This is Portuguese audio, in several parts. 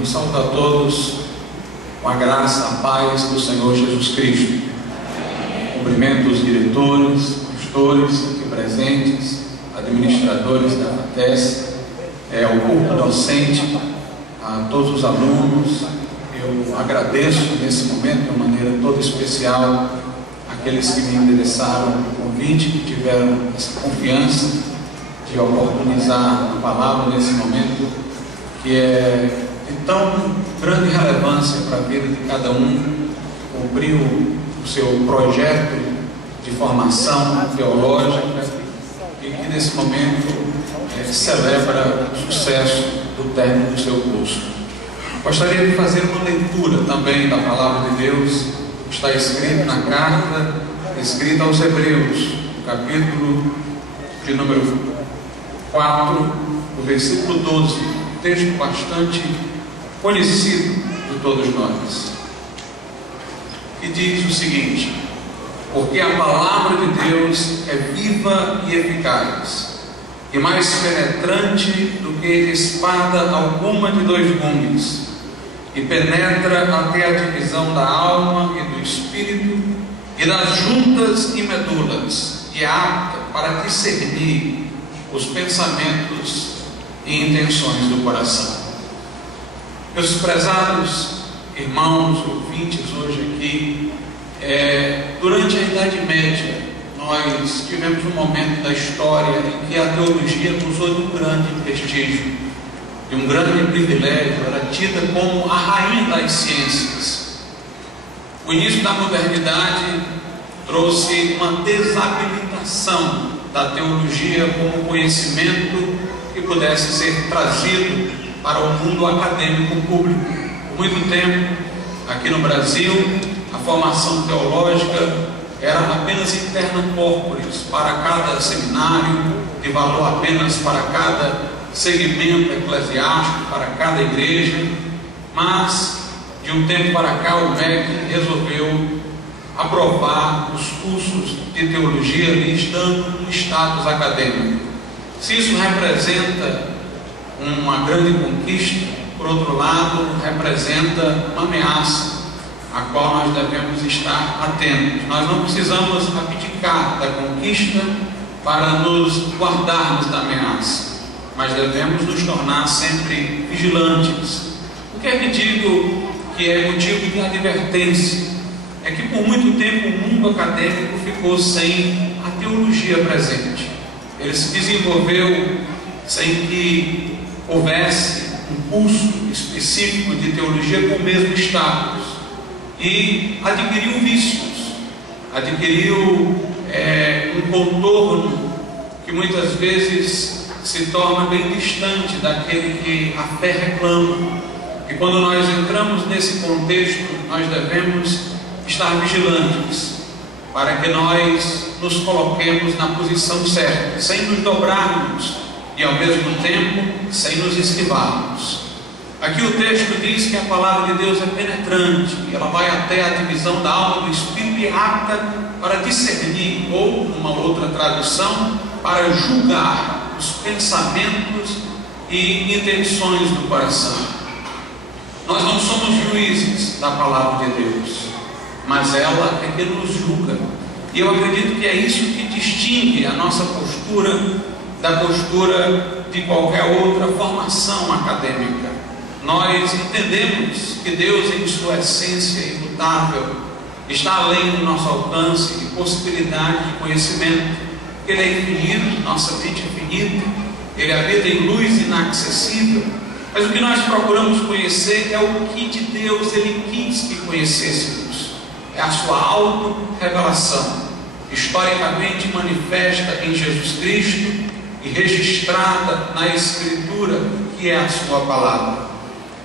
Eu saúdo a todos com a graça, a paz do Senhor Jesus Cristo. Cumprimento os diretores, pastores aqui presentes, administradores da FATES, o corpo docente, a todos os alunos. Eu agradeço nesse momento, de uma maneira toda especial, aqueles que me endereçaram o convite, que tiveram essa confiança de oportunizar a palavra nesse momento, que é de tão grande relevância para a vida de cada um. Cumpriu o seu projeto de formação teológica e que nesse momento celebra o sucesso do término do seu curso. Gostaria de fazer uma leitura também da palavra de Deus, que está escrito na carta escrita aos Hebreus, capítulo de número 4, o versículo 12, um texto bastante conhecido de todos nós, que diz o seguinte: porque a palavra de Deus é viva e eficaz, e mais penetrante do que espada alguma de dois gumes, e penetra até a divisão da alma e do espírito, e das juntas e medulas, e é apta para discernir os pensamentos e intenções do coração. Meus prezados irmãos, ouvintes hoje aqui, durante a Idade Média, nós tivemos um momento da história em que a teologia gozou de um grande prestígio, de um grande privilégio, era tida como a rainha das ciências. O início da modernidade trouxe uma desabilitação da teologia como conhecimento que pudesse ser trazido para o mundo acadêmico público. Por muito tempo, aqui no Brasil, a formação teológica era apenas interna corporis, para cada seminário, de valor apenas para cada segmento eclesiástico, para cada igreja. Mas, de um tempo para cá, o MEC resolveu aprovar os cursos de teologia, lhes dando um status acadêmico. Se isso representa uma grande conquista, por outro lado, representa uma ameaça a qual nós devemos estar atentos. Nós não precisamos abdicar da conquista para nos guardarmos da ameaça, mas devemos nos tornar sempre vigilantes. O que é que digo que é motivo de advertência? É que por muito tempo o mundo acadêmico ficou sem a teologia presente. Ele se desenvolveu sem que houvesse um curso específico de teologia com o mesmo status, e adquiriu vícios, adquiriu um contorno que muitas vezes se torna bem distante daquele que a fé reclama. E quando nós entramos nesse contexto, nós devemos estar vigilantes para que nós nos coloquemos na posição certa, sem nos dobrarmos e ao mesmo tempo sem nos esquivarmos. Aqui o texto diz que a palavra de Deus é penetrante, ela vai até a divisão da alma e do espírito e apta para discernir, ou numa outra tradução, para julgar os pensamentos e intenções do coração. Nós não somos juízes da palavra de Deus, mas ela é que nos julga. E eu acredito que é isso que distingue a nossa postura da postura de qualquer outra formação acadêmica. Nós entendemos que Deus, em sua essência imutável, está além do nosso alcance e possibilidade de conhecimento, que Ele é infinito, nossa mente é infinita, Ele habita em luz inacessível. Mas o que nós procuramos conhecer é o que de Deus Ele quis que conhecêssemos. É a sua auto-revelação, historicamente manifesta em Jesus Cristo e registrada na Escritura, que é a sua palavra.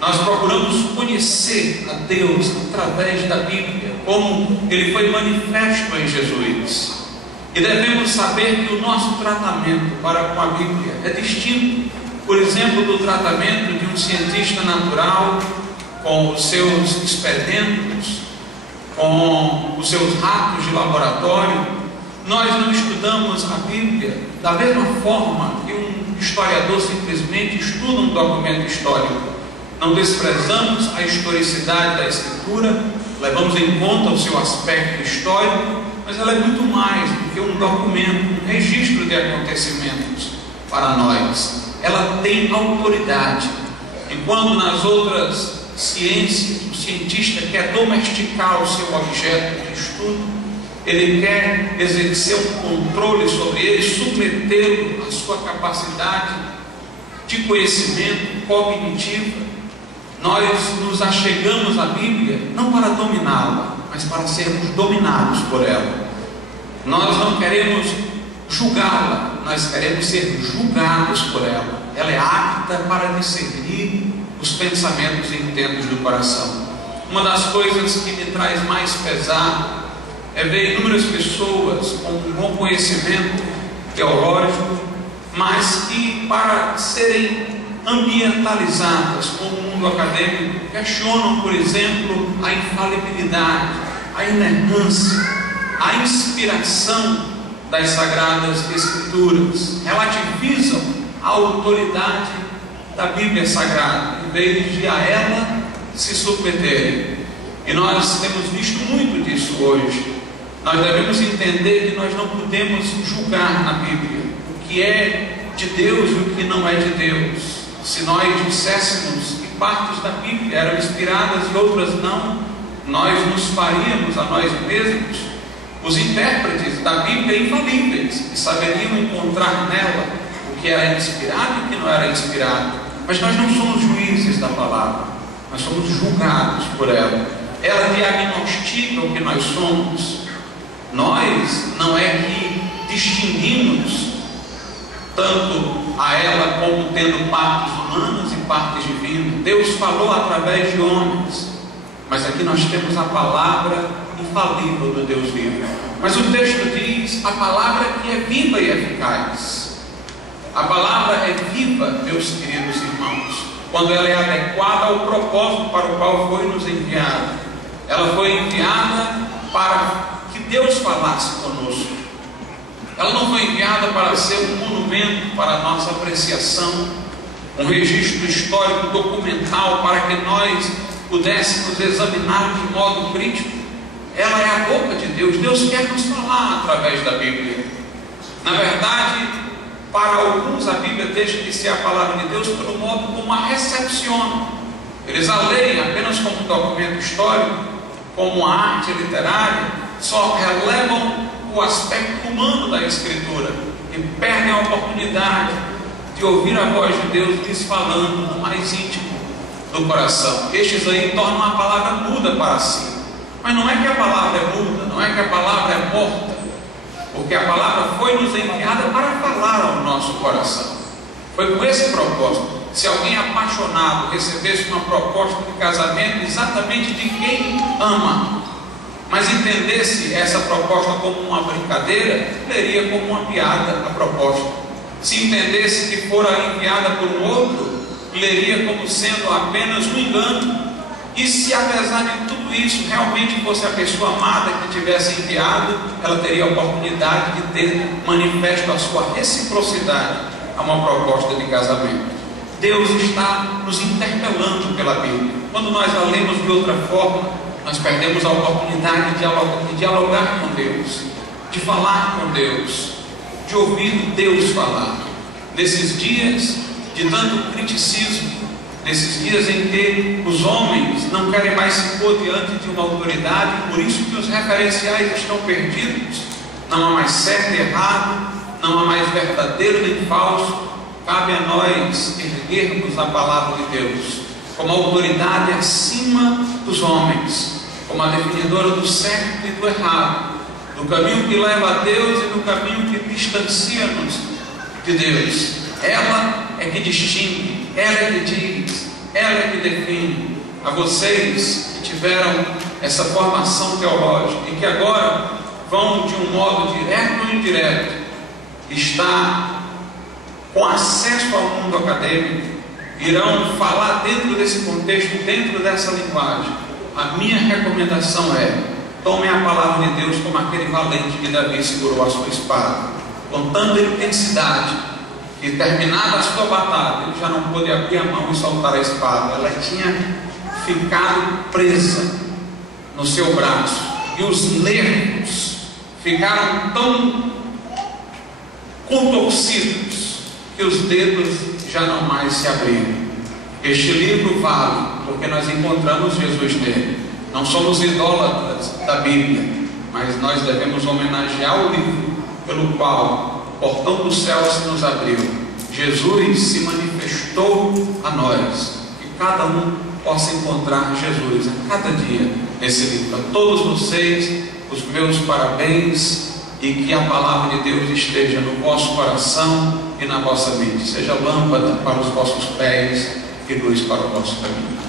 Nós procuramos conhecer a Deus através da Bíblia, como Ele foi manifesto em Jesus. E devemos saber que o nosso tratamento para com a Bíblia é distinto, por exemplo, do tratamento de um cientista natural com os seus experimentos, com os seus ratos de laboratório. Nós não estudamos a Bíblia da mesma forma que um historiador simplesmente estuda um documento histórico. Não desprezamos a historicidade da Escritura, levamos em conta o seu aspecto histórico, mas ela é muito mais do que um documento, um registro de acontecimentos para nós. Ela tem autoridade. Enquanto nas outras ciências, o cientista quer domesticar o seu objeto de estudo, ele quer exercer um controle sobre ele, submetê-lo à sua capacidade de conhecimento cognitivo. Nós nos achegamos à Bíblia não para dominá-la, mas para sermos dominados por ela. Nós não queremos julgá-la, nós queremos ser julgados por ela. Ela é apta para discernir os pensamentos e intentos do coração. Uma das coisas que me traz mais pesar é ver inúmeras pessoas com um bom conhecimento teológico, mas que, para serem ambientalizadas com o mundo acadêmico, questionam, por exemplo, a infalibilidade, a inerrância, a inspiração das Sagradas Escrituras, relativizam a autoridade da Bíblia Sagrada, em vez de a ela se submeterem. E nós temos visto muito disso hoje. Nós devemos entender que nós não podemos julgar na Bíblia o que é de Deus e o que não é de Deus. Se nós disséssemos que partes da Bíblia eram inspiradas e outras não, nós nos faríamos a nós mesmos os intérpretes da Bíblia infalíveis, que saberiam encontrar nela o que era inspirado e o que não era inspirado. Mas nós não somos juízes da palavra, nós somos julgados por ela. Ela diagnostica o que nós somos. Nós não é que distinguimos tanto a ela como tendo partes humanas e partes divinas. Deus falou através de homens, mas aqui nós temos a palavra infalível do Deus vivo. Mas o texto diz a palavra que é viva e eficaz. A palavra é viva, meus queridos irmãos, quando ela é adequada ao propósito para o qual foi nos enviada. Ela foi enviada para que Deus falasse conosco. Ela não foi enviada para ser um monumento para a nossa apreciação, um registro histórico documental para que nós pudéssemos examinar de modo crítico. Ela é a boca de Deus. Deus quer nos falar através da Bíblia. Na verdade, para alguns a Bíblia deixa de ser a palavra de Deus pelo modo como a recepcionam. Eles a leem apenas como um documento histórico, como uma arte literária, só relevam o aspecto humano da Escritura e perdem a oportunidade de ouvir a voz de Deus lhes falando no mais íntimo do coração. Estes aí tornam a palavra muda para si. Mas não é que a palavra é muda, não é que a palavra é morta, porque a palavra foi nos enviada para falar ao nosso coração. Foi com esse propósito. Se alguém apaixonado recebesse uma proposta de casamento exatamente de quem ama, mas entendesse essa proposta como uma brincadeira, leria como uma piada a proposta. Se entendesse que fora enviada por um outro, leria como sendo apenas um engano. E se apesar de tudo isso realmente fosse a pessoa amada que tivesse enviado, ela teria a oportunidade de ter manifesto a sua reciprocidade a uma proposta de casamento. Deus está nos interpelando pela Bíblia. Quando nós a lemos de outra forma, nós perdemos a oportunidade de dialogar com Deus, de falar com Deus, de ouvir Deus falar. Nesses dias de tanto criticismo, nesses dias em que os homens não querem mais se pôr diante de uma autoridade, por isso que os referenciais estão perdidos, não há mais certo e errado, não há mais verdadeiro nem falso. Cabe a nós erguermos a palavra de Deus como autoridade acima dos homens, como a definidora do certo e do errado, do caminho que leva a Deus e do caminho que distancia-nos de Deus. Ela é que distingue, ela é que diz, ela é que define. A vocês que tiveram essa formação teológica e que agora vão de um modo direto ou indireto estar com acesso ao mundo acadêmico, irão falar dentro desse contexto, dentro dessa linguagem. A minha recomendação é: tomem a palavra de Deus como aquele valente que Davi segurou a sua espada, com tanta intensidade, que terminada a sua batalha, ele já não pôde abrir a mão e soltar a espada. Ela tinha ficado presa no seu braço, e os nervos ficaram tão contorcidos que os dedos já não mais se abriram. Este livro vale porque nós encontramos Jesus nele. Não somos idólatras da Bíblia, mas nós devemos homenagear o livro pelo qual o portão do céu se nos abriu. Jesus se manifestou a nós, que cada um possa encontrar Jesus a cada dia nesse livro. A todos vocês, os meus parabéns, e que a palavra de Deus esteja no vosso coração e na vossa mente, seja lâmpada para os vossos pés e luz para o vosso caminho.